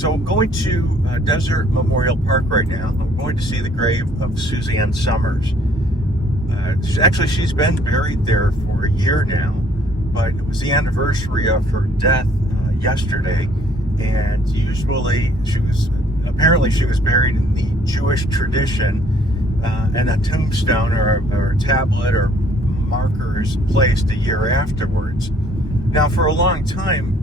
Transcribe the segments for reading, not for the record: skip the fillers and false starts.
So I'm going to Desert Memorial Park right now. I'm going to see the grave of Suzanne Summers. She's been buried there for a year now, but it was the anniversary of her death yesterday, and usually she was buried in the Jewish tradition, and a tombstone or a tablet or markers placed a year afterwards. Now, for a long time,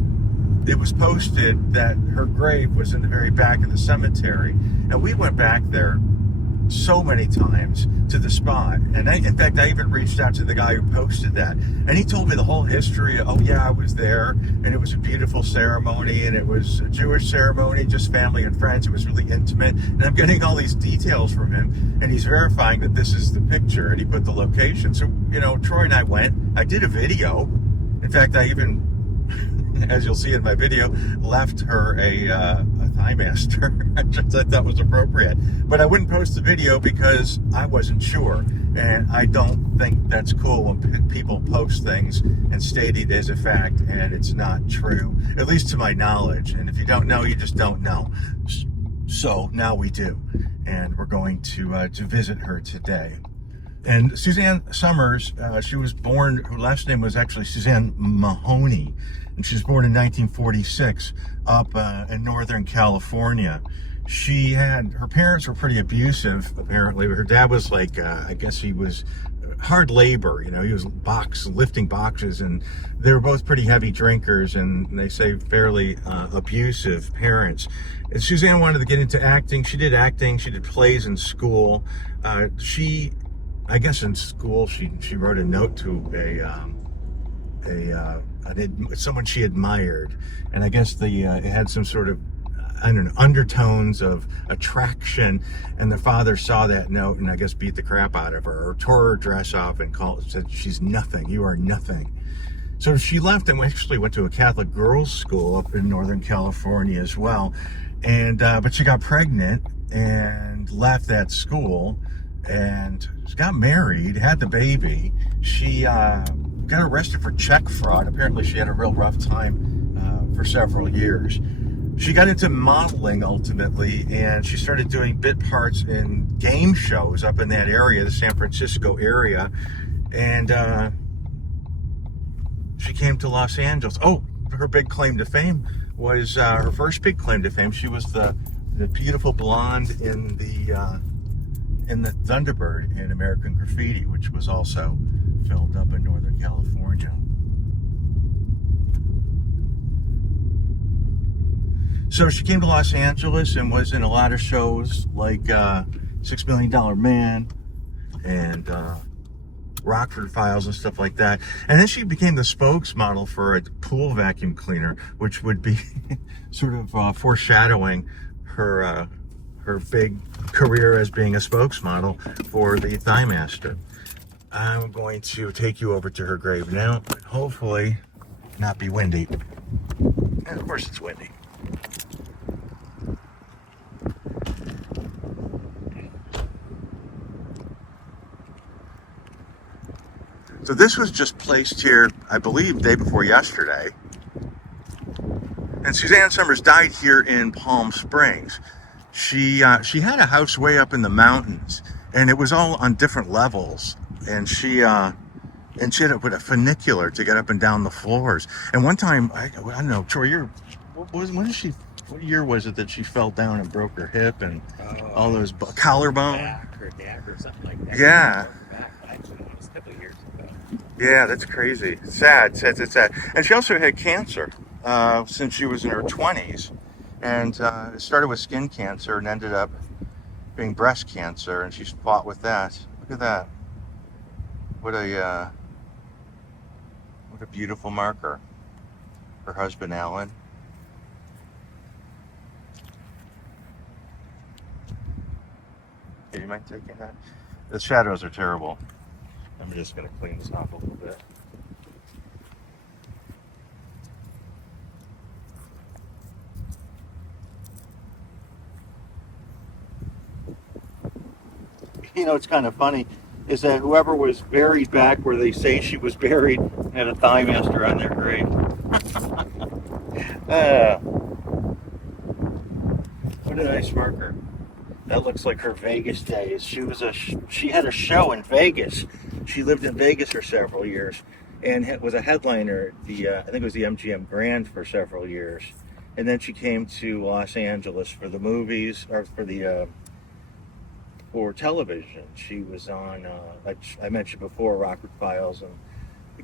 it was posted that her grave was in the very back of the cemetery, and we went back there so many times to the spot, and in fact I even reached out to the guy who posted that, and he told me the whole history. Oh yeah, I was there, and it was a beautiful ceremony, and it was a Jewish ceremony, just family and friends. It was really intimate, and I'm getting all these details from him, and he's verifying that this is the picture, and he put the location. So, Troy and I went. I did a video. In fact, I even, as you'll see in my video, left her a THIGHMASTer. I thought was appropriate, but I wouldn't post the video because I wasn't sure, and I don't think that's cool when people post things and state it as a fact and it's not true, at least to my knowledge. And if you don't know, you just don't know. So now we do, and we're going to visit her today. And Suzanne Summers, she was born, her last name was actually Suzanne Mahoney, and she was born in 1946 up in Northern California. Her parents were pretty abusive, apparently. Her dad was like, I guess he was hard labor, he was lifting boxes, and they were both pretty heavy drinkers, and they say fairly abusive parents. And Suzanne wanted to get into acting. She did acting, she did plays in school. I guess in school she wrote a note to someone she admired, and I guess it had some sort of, I don't know, undertones of attraction, and the father saw that note and I guess beat the crap out of her, or tore her dress off and said, "She's nothing, you are nothing." So she left and actually went to a Catholic girls' school up in Northern California as well, and but she got pregnant and left that school, and she got married, had the baby. She got arrested for check fraud. Apparently she had a real rough time for several years. She got into modeling ultimately, and she started doing bit parts in game shows up in that area, the San Francisco area, and she came to Los Angeles. Oh, her big claim to fame was her first big claim to fame. She was the beautiful blonde in the Thunderbird in American Graffiti, which was also filmed up in Northern California. So she came to Los Angeles and was in a lot of shows like $6 Million Man and Rockford Files and stuff like that. And then she became the spokesmodel for a pool vacuum cleaner, which would be sort of foreshadowing her big career as being a spokesmodel for the THIGHMASTER. I'm going to take you over to her grave now, and hopefully not be windy. And of course it's windy. So this was just placed here, I believe, day before yesterday. And Suzanne Summers died here in Palm Springs. She had a house way up in the mountains, and it was all on different levels. And she had to put a funicular to get up and down the floors. And one time, I don't know, Troy, what year was it that she fell down and broke her hip and all those collarbone? Back or neck or something like that. Yeah. Actually, it was a couple of years ago. Yeah, that's crazy. Sad. And she also had cancer since she was in her 20s. And it started with skin cancer and ended up being breast cancer, and she's fought with that. Look at that. What a beautiful marker. Her husband, Alan. Do you mind taking that? The shadows are terrible. I'm just going to clean this off a little bit. It's kind of funny, is that whoever was buried back where they say she was buried had a THIGHMASTER on their grave. What a nice marker. That looks like her Vegas days. She had a show in Vegas. She lived in Vegas for several years, and was a headliner at the I think it was the MGM Grand for several years, and then she came to Los Angeles for the movies or for television. She was on like I mentioned before, Rockford Files and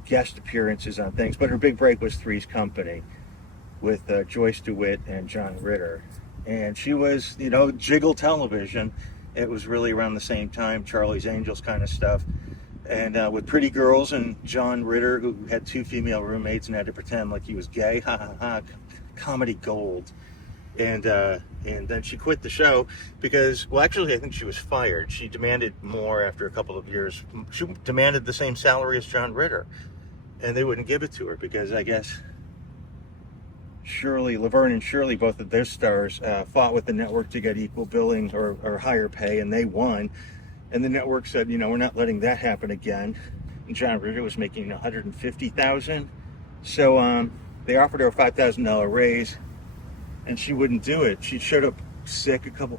guest appearances on things. But her big break was Three's Company with Joyce DeWitt and John Ritter. And she was, jiggle television. It was really around the same time, Charlie's Angels kind of stuff. And with Pretty Girls and John Ritter, who had 2 female roommates and had to pretend like he was gay. Ha ha ha. Comedy gold. And then she quit the show because, well, actually, I think she was fired. She demanded more after a couple of years. She demanded the same salary as John Ritter. And they wouldn't give it to her because, I guess, Laverne and Shirley, both of their stars, fought with the network to get equal billing or higher pay, and they won. And the network said, we're not letting that happen again. And John Ritter was making $150,000, so they offered her a $5,000 raise, and she wouldn't do it. She showed up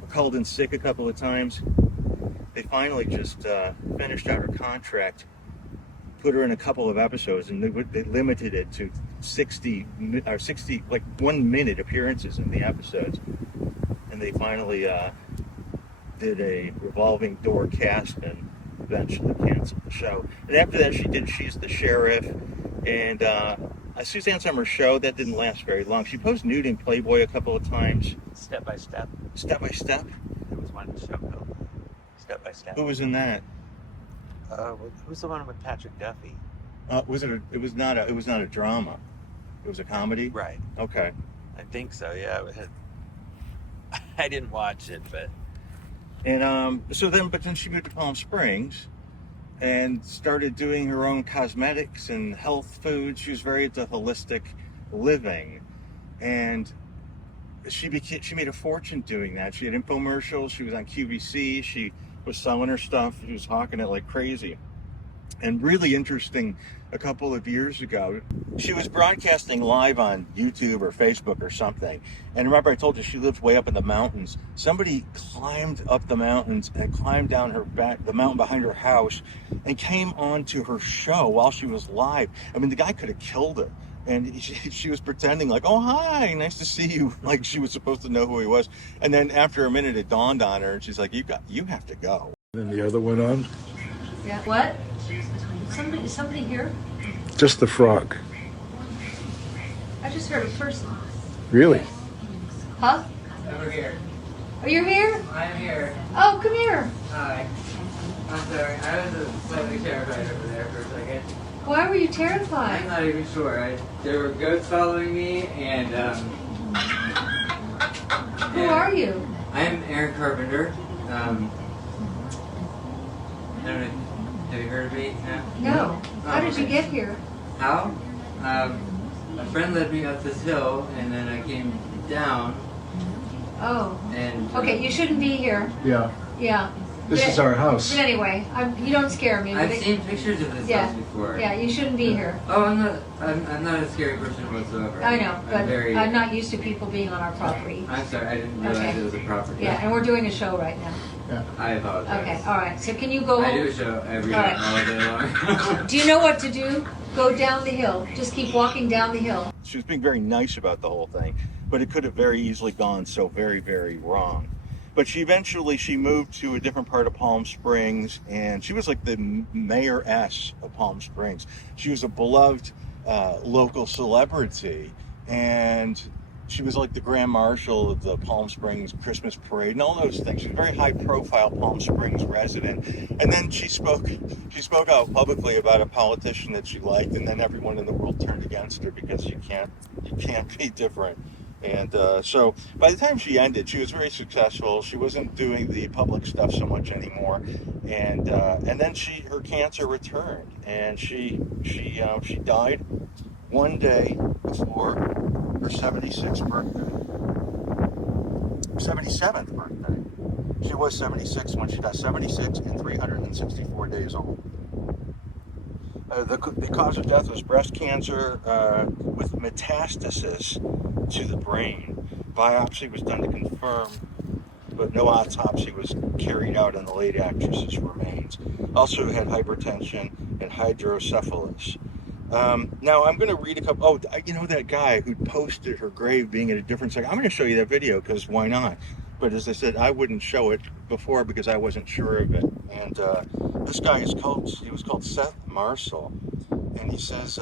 called in sick a couple of times. They finally just finished out her contract, put her in a couple of episodes, and they limited it to 60 like 1 minute appearances in the episodes. And they finally did a revolving door cast and eventually canceled the show. And after that, She's the Sheriff, and Suzanne Sommer's show that didn't last very long. She posed nude in Playboy a couple of times. Step by Step. Step by Step. There was one show called Step by Step. Who was in that? Who's the one with Patrick Duffy? It was not a drama. It was a comedy. Right. Okay. I think so. Yeah. I didn't watch it, but. And but then she moved to Palm Springs and started doing her own cosmetics and health food. She was very into holistic living, and she made a fortune doing that. She had infomercials. She was on QVC. She was selling her stuff. She was hawking it like crazy. And really interesting, a couple of years ago, she was broadcasting live on YouTube or Facebook or something. And remember, I told you she lived way up in the mountains. Somebody climbed up the mountains and climbed down the mountain behind her house and came on to her show while she was live. I mean, the guy could have killed her. And she was pretending like, oh, hi, nice to see you. Like she was supposed to know who he was. And then after a minute, it dawned on her, and she's like, you have to go. Then the other went on. Yeah. What? Is somebody here? Just the frog. I just heard a person. Really? Huh? Over here. Are you here? I'm here. Oh, come here. Hi. I'm sorry. I was slightly terrified over there for a second. Why were you I'm terrified? not even sure. There were goats following me, and Who are you? I'm Aaron Carpenter. I don't know. Have you heard of me? No. How did you okay. get here? How? A friend led me up this hill, and then I came down. Oh. And Okay, you shouldn't be here. Yeah. Yeah. This is our house. But anyway, you don't scare me. I've seen pictures of this Yeah. house before. Yeah, you shouldn't be here. Oh, I'm not a scary person whatsoever. I know, but I'm not used to people being on our property. I'm sorry, I didn't realize Okay. it was a property. Yeah, and we're doing a show right now. I apologize. Okay, all right. So can you go I home? do a show every All day, right. all day long. Do you know what to do? Go down the hill. Just keep walking down the hill. She was being very nice about the whole thing, but it could have very easily gone so very, very wrong. But she moved to a different part of Palm Springs, and she was like the mayoress of Palm Springs. She was a beloved local celebrity, and she was like the grand marshal of the Palm Springs Christmas parade and all those things. She's a very high-profile Palm Springs resident. And then she spoke out publicly about a politician that she liked, and then everyone in the world turned against her because you can't be different. And so by the time she ended, she was very successful. She wasn't doing the public stuff so much anymore. And then her cancer returned, and she died one day before her 77th birthday. She was 76 when she died, 76 and 364 days old. The cause of death was breast cancer with metastasis to the brain. Biopsy was done to confirm but no autopsy was carried out on the late actress's remains. Also had hypertension and hydrocephalus. Now I'm going to read a couple. Oh, you know that guy who posted her grave being at a different section? I'm going to show you that video because why not? But as I said, I wouldn't show it before because I wasn't sure of it. And this guy he was called Seth Marshall, and he says,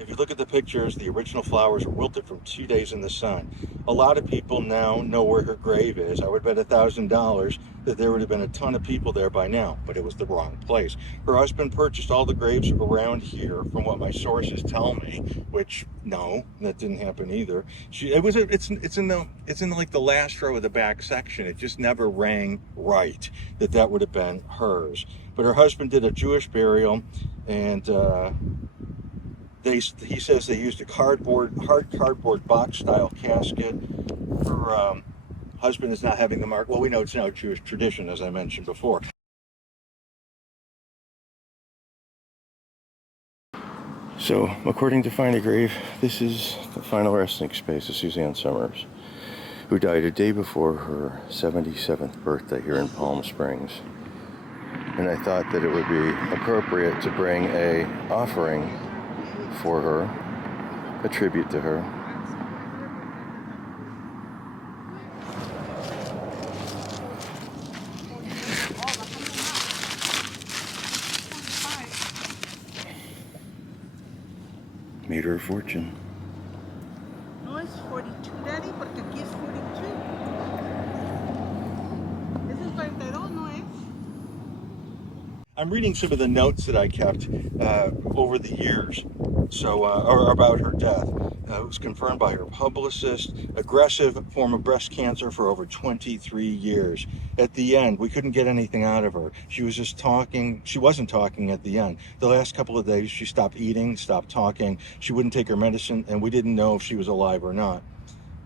if you look at the pictures, the original flowers were wilted from 2 days in the sun. A lot of people now know where her grave is. I would bet $1,000 that there would have been a ton of people there by now, but it was the wrong place. Her husband purchased all the graves around here, from what my sources tell me. Which no, that didn't happen either. It's in like the last row of the back section. It just never rang right that would have been hers. But her husband did a Jewish burial, and he says they used a hard cardboard box style casket. Her husband is not having the mark. Well, we know it's now Jewish tradition, as I mentioned before. So, according to Find a Grave, this is the final resting space of Suzanne Somers, who died a day before her 77th birthday here in Palm Springs. And I thought that it would be appropriate to bring a offering for her, a tribute to her. Made her a fortune. No, es 42, Daddy, porque aquí es 42. Ese es 42, no es? I'm reading some of the notes that I kept over the years, or about her death. It was confirmed by her publicist. Aggressive form of breast cancer for over 23 years. At the end, we couldn't get anything out of her. She was just talking. She wasn't talking at the end. The last couple of days, she stopped eating, stopped talking. She wouldn't take her medicine, and we didn't know if she was alive or not.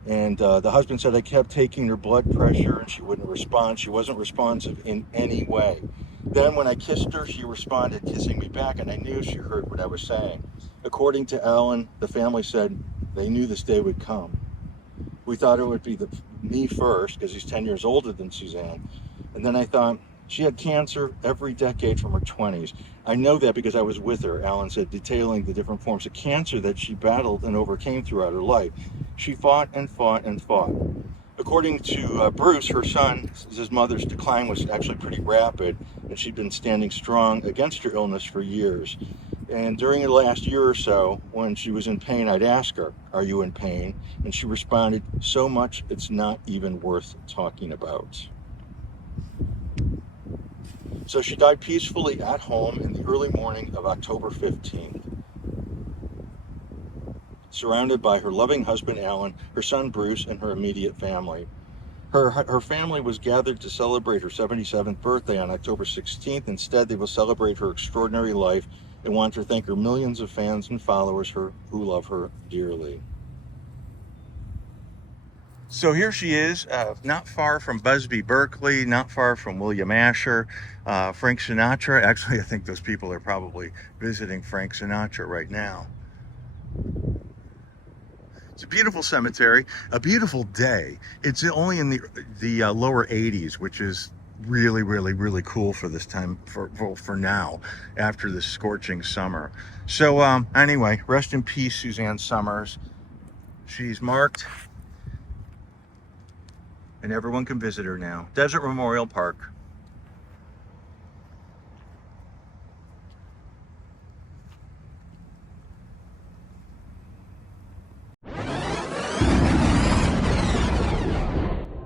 And the husband said, I kept taking her blood pressure, and she wouldn't respond. She wasn't responsive in any way. Then when I kissed her, she responded, kissing me back, and I knew she heard what I was saying. According to Alan, the family said they knew this day would come. We thought it would be me first, because he's 10 years older than Suzanne. And then I thought, she had cancer every decade from her 20s. I know that because I was with her, Alan said, detailing the different forms of cancer that she battled and overcame throughout her life. She fought and fought and fought. According to Bruce, her son, his mother's decline was actually pretty rapid, and she'd been standing strong against her illness for years. And during the last year or so, when she was in pain, I'd ask her, are you in pain? And she responded, so much it's not even worth talking about. So she died peacefully at home in the early morning of October 15th. Surrounded by her loving husband, Alan, her son, Bruce, and her immediate family. Her family was gathered to celebrate her 77th birthday on October 16th. Instead, they will celebrate her extraordinary life and want to thank her millions of fans and followers who love her dearly. So here she is, not far from Busby Berkeley, not far from William Asher, Frank Sinatra. Actually, I think those people are probably visiting Frank Sinatra right now. It's a beautiful cemetery, a beautiful day. It's only in the lower 80s, which is really, really, really cool for this time, for now, after this scorching summer. So anyway, rest in peace, Suzanne Somers. She's marked, and everyone can visit her now. Desert Memorial Park.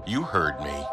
You heard me.